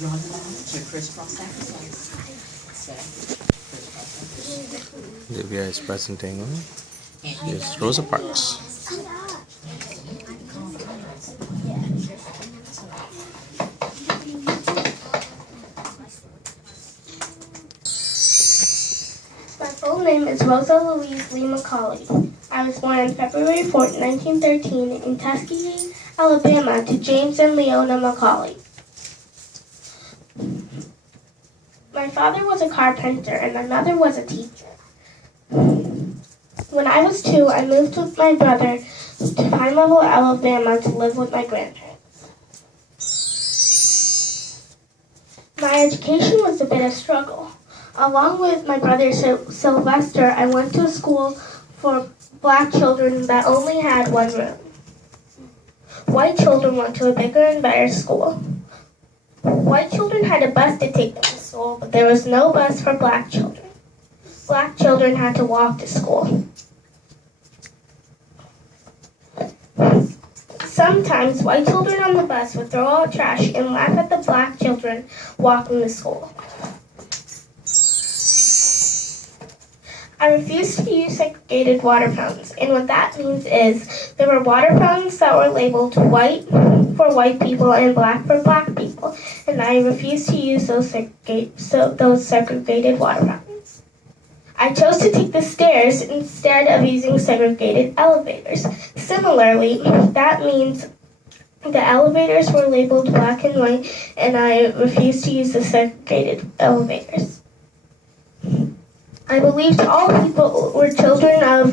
Run along to crisscross sacrifice. Say, crisscross sacrifice. Divya is presenting. She is Rosa Parks. My full name is Rosa Louise Lee McCauley. I was born on February 4th, 1913 in Tuskegee, Alabama to James and Leona McCauley. My father was a carpenter and my mother was a teacher. When I was 2, I moved with my brother to Pine Level, Alabama to live with my grandparents. My education was a bit of struggle. Along with my brother Sylvester, I went to a school for black children that only had one room. White children went to a bigger and better school. White children had a bus to take them to school, but there was no bus for black children. Black children had to walk to school. Sometimes white children on the bus would throw out trash and laugh at the black children walking to school. I refused to use segregated water fountains, and what that means is there were water fountains that were labeled white for white people and black for black people, and I refused to use those segregated water fountains. I chose to take the stairs instead of using segregated elevators. Similarly, that means the elevators were labeled black and white, and I refused to use the segregated elevators. I believed all people were children of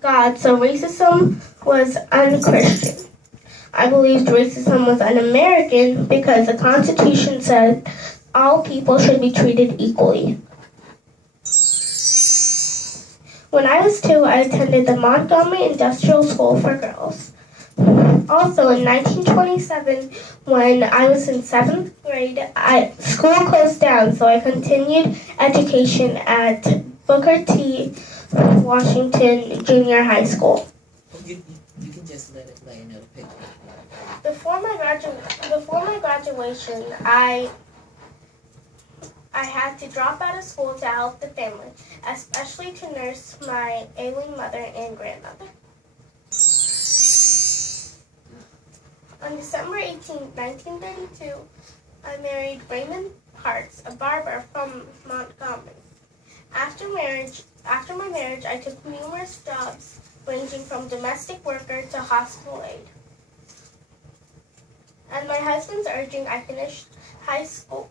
God, so racism was unchristian. I believed racism was un-American because the Constitution said all people should be treated equally. When I was 2, I attended the Montgomery Industrial School for Girls. Also, in 1927, when I was in 7th grade, school closed down, so I continued education at Booker T. Washington Junior High School. You can just let you know the picture. Before my graduation, I had to drop out of school to help the family, especially to nurse my ailing mother and grandmother. On December 18, 1932, I married Raymond Parks, a barber from Montgomery. After my marriage, I took numerous jobs ranging from domestic worker to hospital aide. At my husband's urging, I finished high school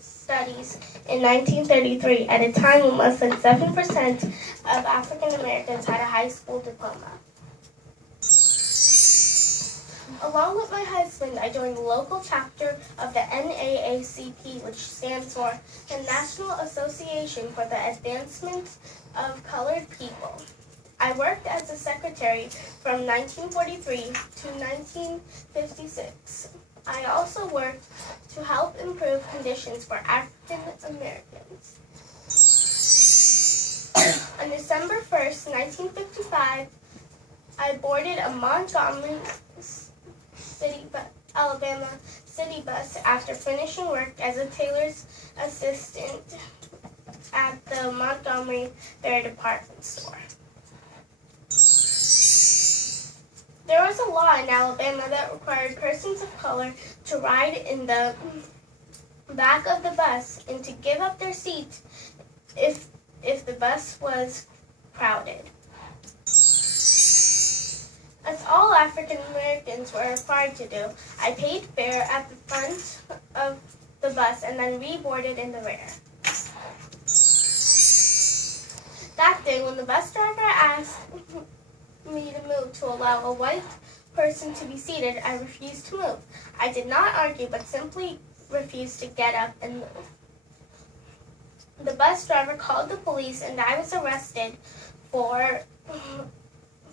studies in 1933 at a time when less than 7% of African Americans had a high school diploma. Along with my husband, I joined the local chapter of the NAACP, which stands for the National Association for the Advancement of Colored People. I worked as a secretary from 1943 to 1956. I also worked to help improve conditions for African Americans. On December 1st, 1955, I boarded a Montgomery Alabama city bus after finishing work as a tailor's assistant at the Montgomery Fair department store. There was a law in Alabama that required persons of color to ride in the back of the bus and to give up their seat if the bus was crowded. As all African Americans were required to do, I paid fare at the front of the bus and then reboarded in the rear. That day, when the bus driver asked me to move to allow a white person to be seated, I refused to move. I did not argue, but simply refused to get up and move. The bus driver called the police and I was arrested for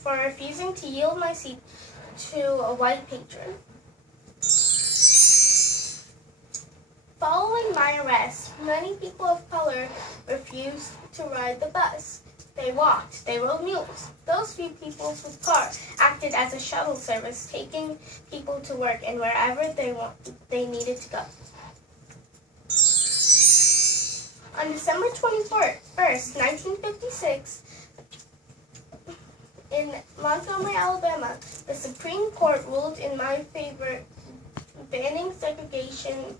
refusing to yield my seat to a white patron. Following my arrest, many people of color refused to ride the bus. They walked. They rode mules. Those few people with cars acted as a shuttle service, taking people to work and wherever they needed to go. On December 21st, 1956, in Montgomery, Alabama, the Supreme Court ruled in my favor, banning segregation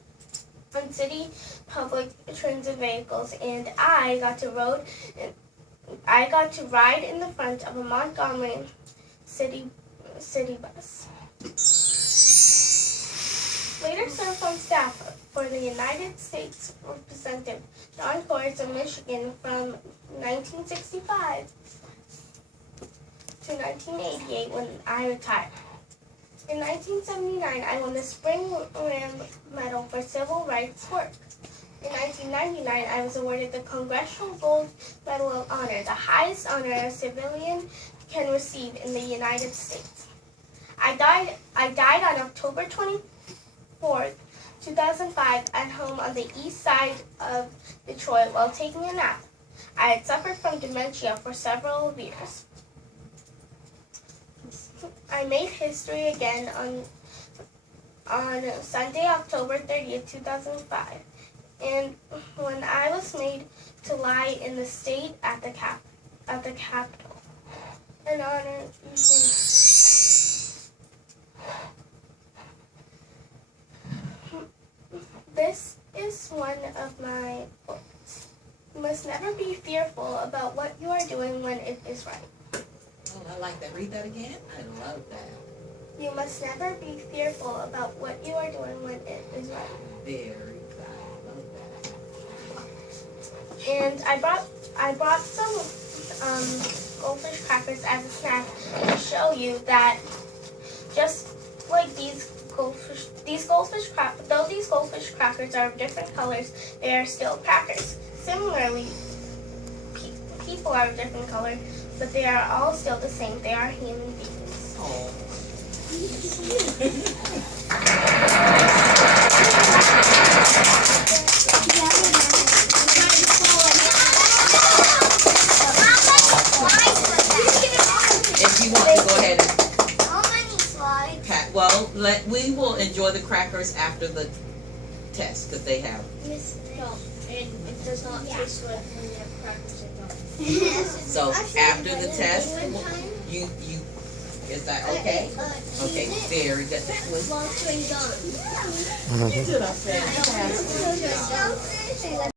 on city public transit vehicles, and I got to ride in the front of a Montgomery city bus. Later served on staff for the United States Representative John Cordes of Michigan from 1965 to 1988 when I retired. In 1979, I won the Spring Ram Medal for Civil Rights Work. In 1999, I was awarded the Congressional Gold Medal of Honor, the highest honor a civilian can receive in the United States. I died on October 24th, 2005, at home on the east side of Detroit while taking a nap. I had suffered from dementia for several years. I made history again on Sunday, October 30th, 2005, and when I was made to lie in the state at the Capitol. An honor This is one of my quotes. You must never be fearful about what you are doing when it is right. Oh, I like that. Read that again. I love that. You must never be fearful about what you are doing when it is right. Very good. I love that. And I brought some goldfish crackers as a snack to show you that just like though these goldfish crackers are of different colors, they are still crackers. Similarly, people are of different colors, but they are all still the same. They are human beings. Oh. If you want to go ahead and How many slides? we will enjoy the crackers after the test because they have. No, and it does not taste good when you have crackers in them. So after the test, you is that okay? Okay, very good. That was Well, chewing gum. you did a fantastic job.